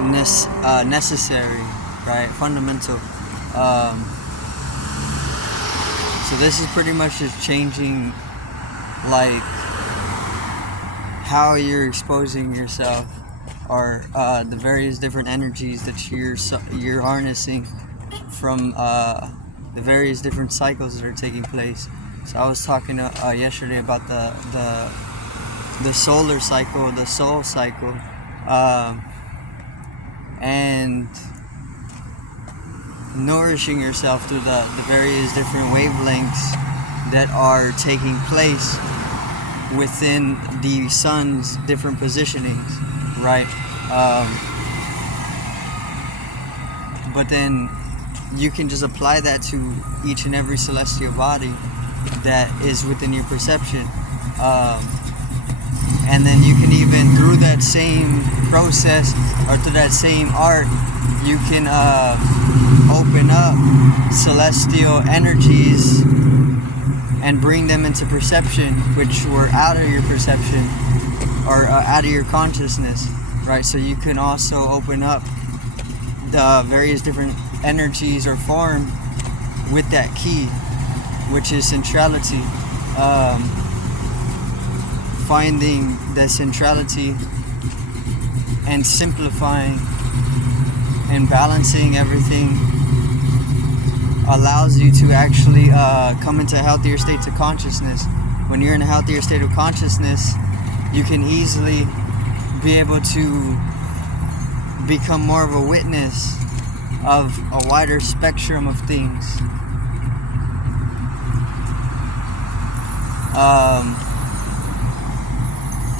necessary, right? Fundamental. So this is pretty much just changing, like, how you're exposing yourself, or the various different energies that you're harnessing from the various different cycles that are taking place. So I was talking yesterday about the solar cycle, the soul cycle, and nourishing yourself through the various different wavelengths that are taking place within the sun's different positionings, right? But then you can just apply that to each and every celestial body that is within your perception. And then you can even, through that same process or through that same art, you can open up celestial energies and bring them into perception, which were out of your perception or out of your consciousness, right? So you can also open up the various different energies or form with that key, which is centrality. Finding the centrality and simplifying and balancing everything allows you to actually come into healthier states of consciousness. When you're in a healthier state of consciousness, you can easily be able to become more of a witness of a wider spectrum of things.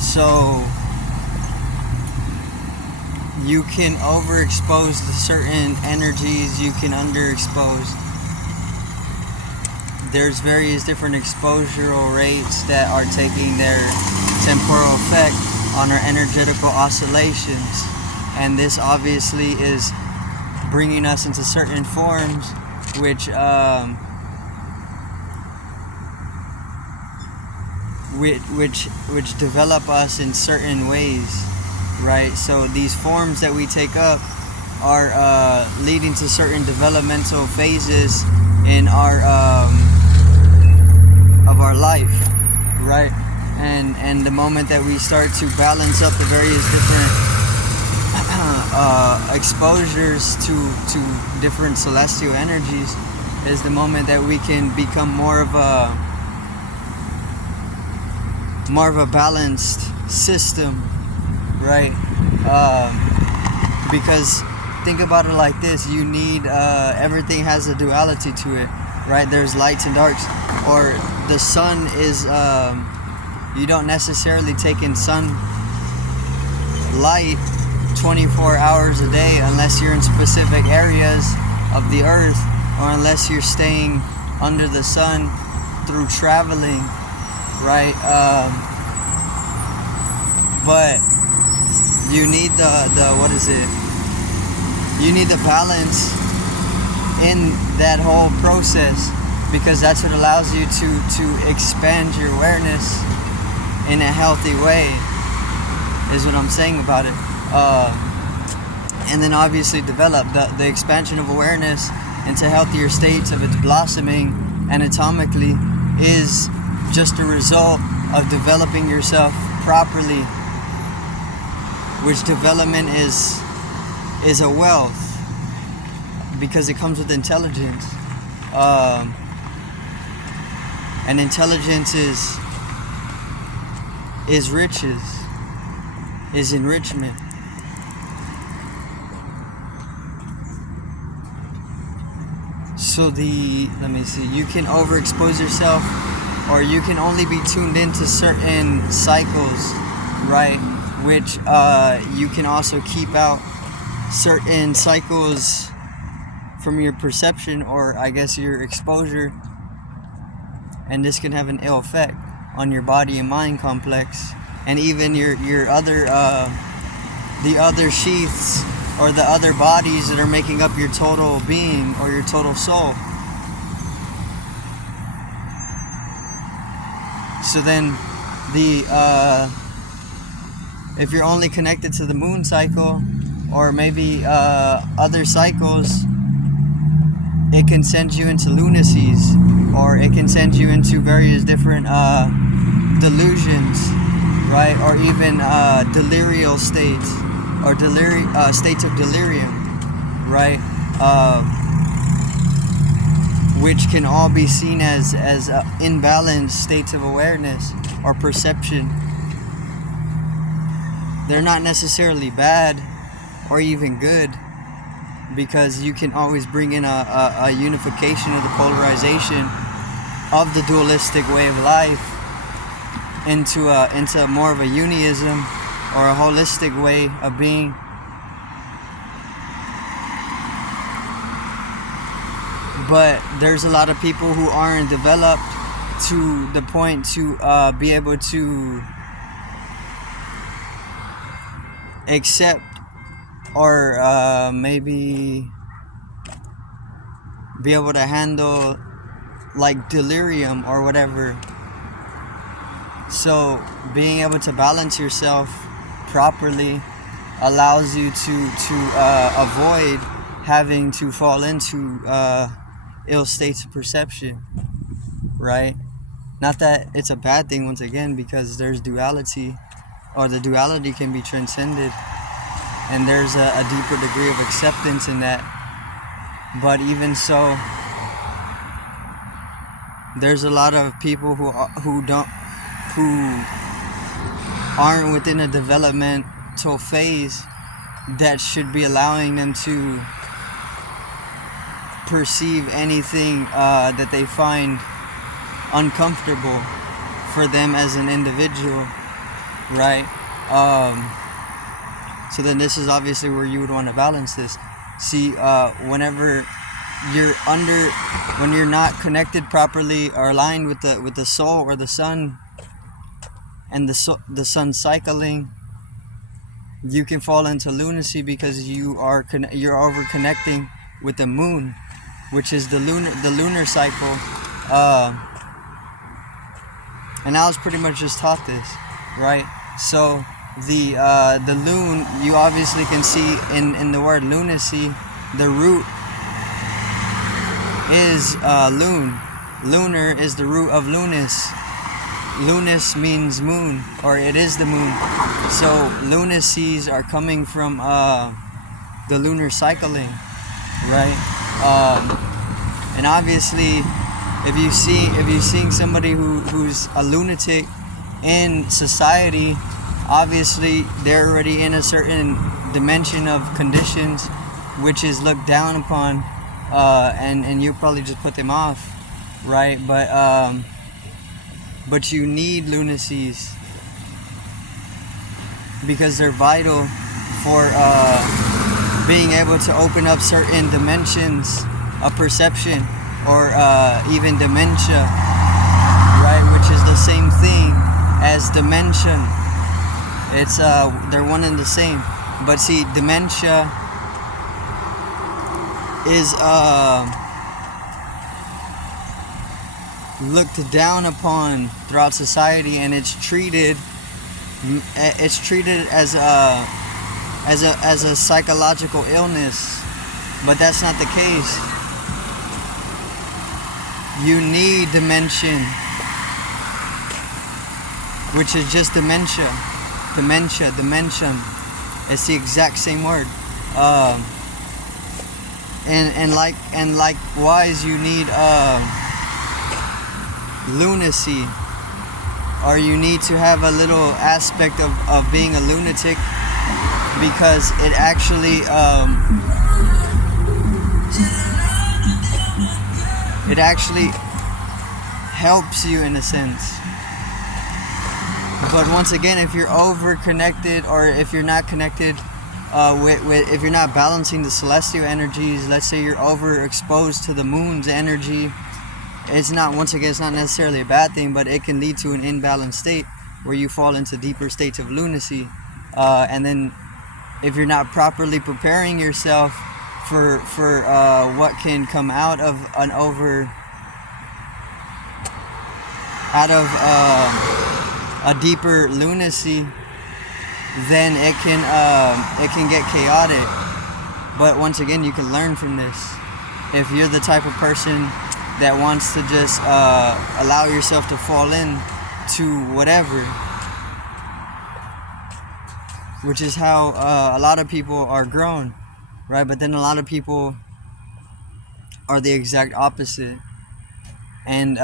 So you can overexpose the certain energies, you can underexpose. There's various different exposural rates that are taking their temporal effect on our energetical oscillations, and this obviously is bringing us into certain forms which develop us in certain ways, right? So these forms that we take up are leading to certain developmental phases in our of our life, right? And the moment that we start to balance up the various different exposures to different celestial energies is the moment that we can become more of a balanced system, right? Because think about it like this: you need everything has a duality to it, right? There's lights and darks, or the sun is you don't necessarily take in sunlight 24 hours a day unless you're in specific areas of the earth, or unless you're staying under the sun through traveling, right? But you need you need the balance in that whole process, because that's what allows you to expand your awareness in a healthy way, is what I'm saying about it. And then obviously develop the expansion of awareness into healthier states of its blossoming anatomically is just a result of developing yourself properly, which development is a wealth, because it comes with intelligence. And intelligence is riches, is enrichment. So let me see, you can overexpose yourself, or you can only be tuned into certain cycles, right? Which you can also keep out certain cycles from your perception, or I guess your exposure, and this can have an ill effect on your body and mind complex, and even your other the other sheaths or the other bodies that are making up your total being or your total soul. So then if you're only connected to the moon cycle, or maybe other cycles, it can send you into lunacies, or it can send you into various different delusions, right? Or even delirial states, or states of delirium, right? Which can all be seen as imbalanced states of awareness or perception. They're not necessarily bad or even good, because you can always bring in a unification of the polarization of the dualistic way of life into more of a uniism or a holistic way of being. But there's a lot of people who aren't developed to the point to be able to accept, or maybe be able to handle like delirium or whatever. So being able to balance yourself properly allows you to avoid having to fall into ill states of perception, right? Not that it's a bad thing, once again, because there's duality, or the duality can be transcended, and there's a deeper degree of acceptance in that. But even so, there's a lot of people who aren't within a developmental phase that should be allowing them to perceive anything that they find uncomfortable for them as an individual, right? So then this is obviously where you would want to balance this. See, whenever when you're not connected properly or aligned with the soul or the sun, and the sun cycling, you can fall into lunacy because you're over connecting with the moon, which is the lunar cycle. And I was pretty much just taught this, right? So the loon, you obviously can see in the word lunacy, the root is loon. Lunar is the root of lunis. Lunis means moon, or it is the moon. So lunacies are coming from the lunar cycling, right? And obviously, if you're seeing somebody who's a lunatic in society, obviously they're already in a certain dimension of conditions which is looked down upon, and you'll probably just put them off, right? But you need lunacies because they're vital for being able to open up certain dimensions of perception, or even dementia, right? Which is the same thing as dimension. It's they're one and the same. But see, dementia is looked down upon throughout society, and it's treated as a psychological illness. But that's not the case. You need dimension, which is just dementia. Dimension. It's the exact same word. And likewise, you need lunacy, or you need to have a little aspect of being a lunatic, because it actually helps you in a sense. But once again, if you're over connected, or if you're not connected if you're not balancing the celestial energies, let's say you're overexposed to the moon's energy, it's not necessarily a bad thing, but it can lead to an imbalanced state where you fall into deeper states of lunacy. And then if you're not properly preparing yourself for what can come out of a deeper lunacy, then it can get chaotic. But once again, you can learn from this. If you're the type of person that wants to just allow yourself to fall in to whatever, which is how a lot of people are grown, right? But then a lot of people are the exact opposite, and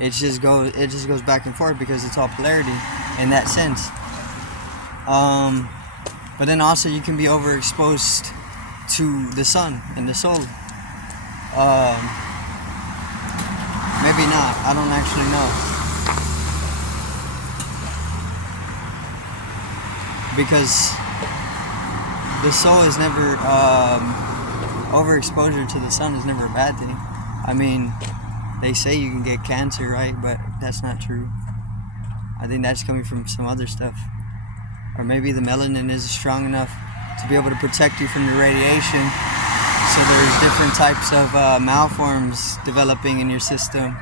it just goes back and forth because it's all polarity in that sense. But then also you can be overexposed to the sun and the soul. Maybe not. I don't actually know. Because the soul is never, overexposure to the sun is never a bad thing. I mean, they say you can get cancer, right? But that's not true. I think that's coming from some other stuff. Or maybe the melanin is strong enough to be able to protect you from the radiation. So there's different types of malforms developing in your system.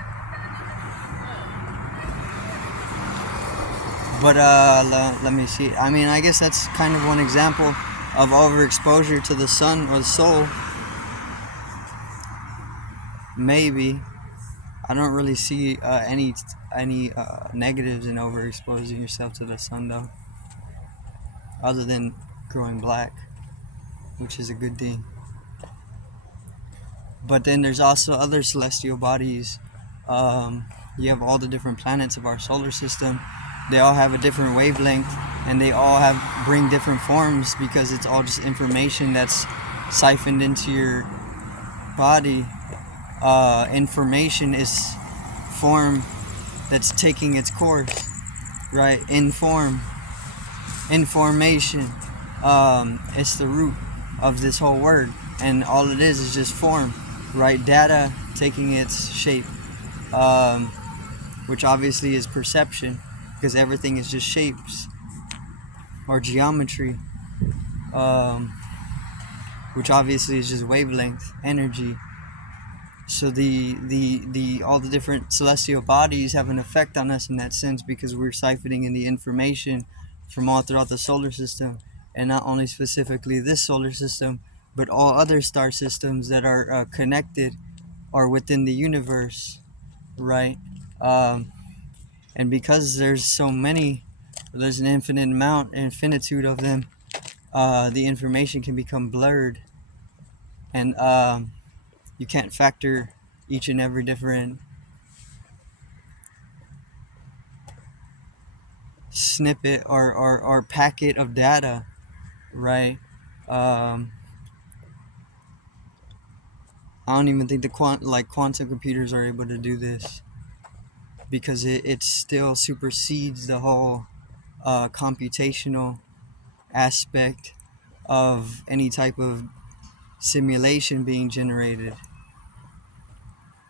But let me see. I mean, I guess that's kind of one example of overexposure to the sun or the soul. Maybe. I don't really see any negatives in overexposing yourself to the sun, though. Other than growing black, which is a good thing. But then there's also other celestial bodies. You have all the different planets of our solar system. They all have a different wavelength, and they all bring different forms because it's all just information that's siphoned into your body. Information is form that's taking its course, right? Information. It's the root of this whole word, and all it is just form, right? Data taking its shape, which obviously is perception, because everything is just shapes or geometry, which obviously is just wavelength energy. So the all the different celestial bodies have an effect on us in that sense, because we're siphoning in the information from all throughout the solar system, and not only specifically this solar system, but all other star systems that are connected or within the universe, right? And because there's so many, there's an infinitude of them, the information can become blurred, and you can't factor each and every different snippet or packet of data, right? I don't even think the quantum computers are able to do this, because it still supersedes the whole computational aspect of any type of simulation being generated.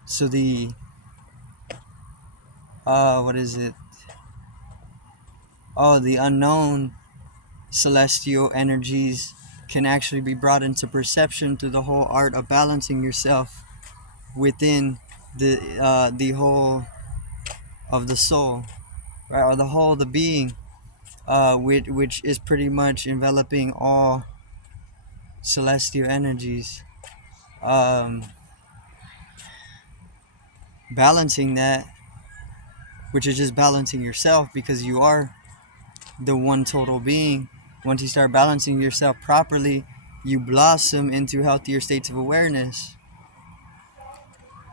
So the the unknown celestial energies can actually be brought into perception through the whole art of balancing yourself within the whole of the soul, right? Or the whole of the being, which is pretty much enveloping all celestial energies. Balancing that, which is just balancing yourself, because you are the one total being. Once you start balancing yourself properly, you blossom into healthier states of awareness.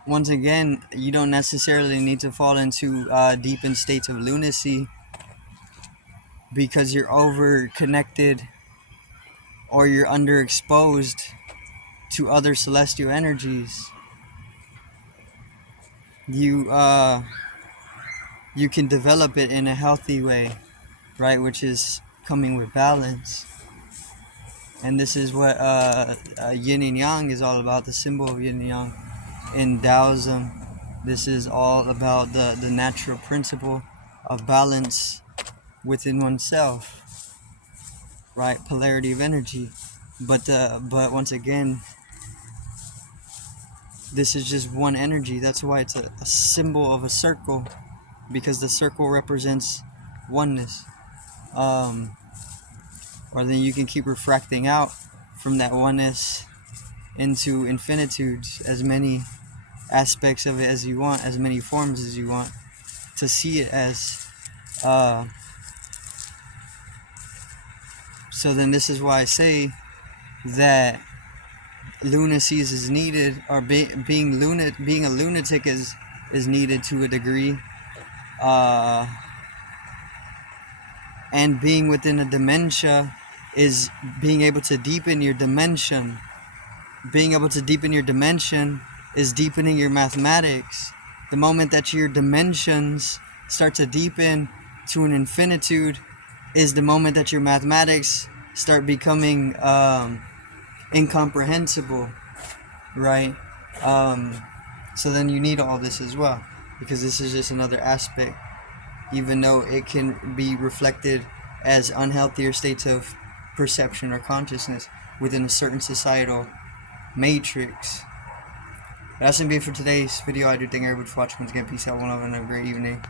Once again, you don't necessarily need to fall into deepened states of lunacy because you're over connected or you're underexposed to other celestial energies. You can develop it in a healthy way, right? Which is coming with balance. And this is what yin and yang is all about, the symbol of yin and yang in Taoism. This is all about the natural principle of balance within oneself, right? Polarity of energy. But once again, this is just one energy. That's why it's a symbol of a circle, because the circle represents oneness. or then you can keep refracting out from that oneness into infinitudes, as many aspects of it as you want, as many forms as you want, to see it as. So then this is why I say that lunacies is needed, or being a lunatic is needed to a degree, and being within a dementia is being able to deepen your dimension. Being able to deepen your dimension is deepening your mathematics. The moment that your dimensions start to deepen to an infinitude is the moment that your mathematics start becoming incomprehensible, right? So then you need all this as well, because this is just another aspect, even though it can be reflected as unhealthier states of perception or consciousness within a certain societal matrix. That's going to be it for today's video. I do thank everybody for watching. Once again, peace out, one love, and have a great evening.